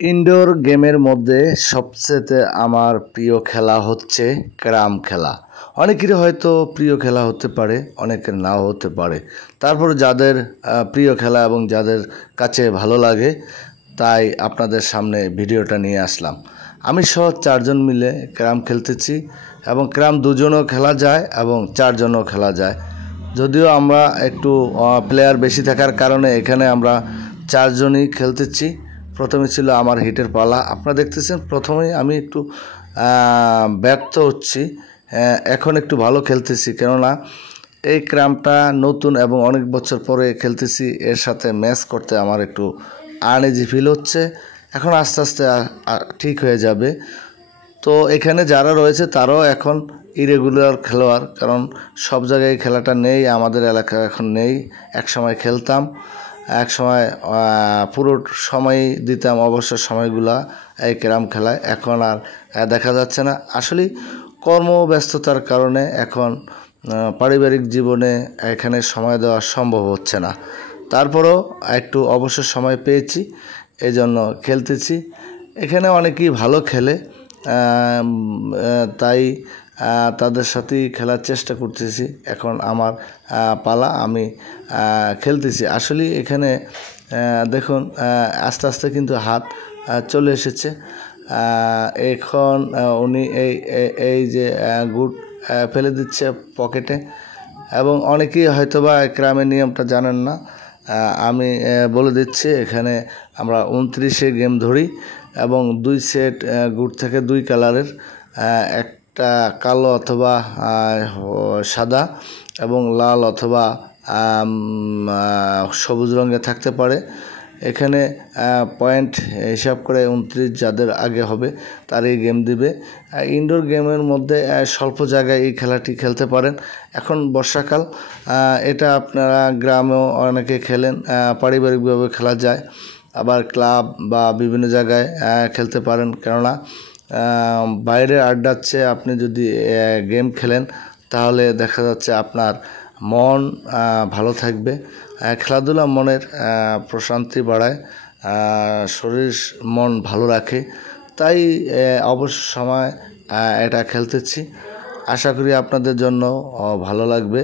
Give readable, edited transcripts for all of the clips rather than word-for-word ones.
Indoor গেমের মধ্যে সবচেয়ে আমার প্রিয় খেলা হচ্ছে ক্যারাম খেলা। অনেকেরই হয়তো প্রিয় খেলা হতে পারে, অনেকের নাও হতে পারে। তারপর যাদের প্রিয় খেলা এবং যাদের কাছে ভালো লাগে, তাই আপনাদের সামনে ভিডিওটা নিয়ে আসলাম। আমি সহ 4 জন মিলে ক্যারাম খেলতেছি এবং ক্যারাম 2 জনও খেলা যায় এবং 4 জনও খেলা যায়। যদিও আমরা একটু প্লেয়ার বেশি থাকার কারণে এখানে আমরা 4 জনই খেলতেছি। প্রথমে ছিল আমার হিটের পালা। আপনারা দেখতেছেন প্রথমেই আমি একটু ব্যর্থ হচ্ছি। এখন একটু ভালো খেলতেছি, কেননা এই ক্যারামটা নতুন এবং অনেক বছর পরে খেলতেছি। এর সাথে ম্যাচ করতে আমার একটু আনইজি ফিল হচ্ছে। এখন আস্তে আস্তে ঠিক হয়ে যাবে। তো এখানে যারা রয়েছে তারাও এখন ইরেগুলার খেলোয়াড়, কারণ সব জায়গায় খেলাটা নেই, আমাদের এলাকায় এখন নেই। এক সময় খেলতাম, এক সময় পুরো সময়ই দিতাম অবসর সময়গুলা এই ক্যারাম খেলায়। এখন আর দেখা যাচ্ছে না। আসলে কর্মব্যস্ততার কারণে এখন পারিবারিক জীবনে এখানে সময় দেওয়া সম্ভব হচ্ছে না। তারপরেও একটু অবসর সময় পেয়েছি, এই জন্য খেলতেছি। এখানে অনেকেই ভালো খেলে, তাই তাদের সাথেই খেলার চেষ্টা করতেছি। এখন আমার পালা, আমি খেলতেছি। আসলে এখানে দেখুন আস্তে আস্তে কিন্তু হাত চলে এসেছে। এখন উনি এই যে গুড় ফেলে দিচ্ছে পকেটে, এবং অনেকেই হয়তোবা ক্যারামের নিয়মটা জানেন না। আমি বলে দিচ্ছি, এখানে আমরা 29 গেম ধরি এবং 2 সেট গুড় থেকে 2 কালারের, একটা কালো অথবা সাদা এবং লাল অথবা সবুজ রঙে থাকতে পারে। এখানে পয়েন্ট হিসাব করে 29 যাদের আগে হবে তারই গেম দিবে। ইনডোর গেমের মধ্যে স্বল্প জায়গায় এই খেলাটি খেলতে পারেন। এখন বর্ষাকাল, এটা আপনারা গ্রামেও অনেকে খেলেন, পারিবারিকভাবে খেলা যায়। আবার ক্লাব বা বিভিন্ন জায়গায় খেলতে পারেন, কেননা বাইরে আড্ডার চেয়ে আপনি যদি গেম খেলেন তাহলে দেখা যাচ্ছে আপনার মন ভালো থাকবে। খেলাধুলা মনের প্রশান্তি বাড়ায়, শরীর মন ভালো রাখে। তাই অবসর সময় এটা খেলতেছি। আশা করি আপনাদের জন্য ভালো লাগবে।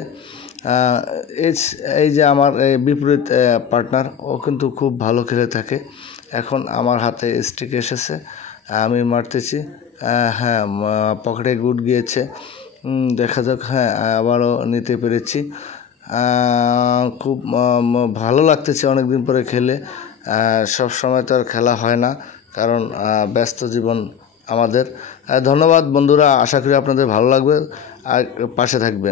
এই যে আমার বিপরীত পার্টনার, ও কিন্তু খুব ভালো খেলে থাকে। এখন আমার হাতে স্টিক এসেছে, আমি মারতেছি। হ্যাঁ, পকেটে গুড গিয়েছে, দেখা যাক। হ্যাঁ, আবারও নিতে পেরেছি। খুব ভালো লাগতেছে অনেক দিন পরে খেলে। সব সময় তো আর খেলা হয় না, কারণ ব্যস্ত জীবন আমাদের। ধন্যবাদ বন্ধুরা, আশা করি আপনাদের ভালো লাগবে আর পাশে থাকবেন।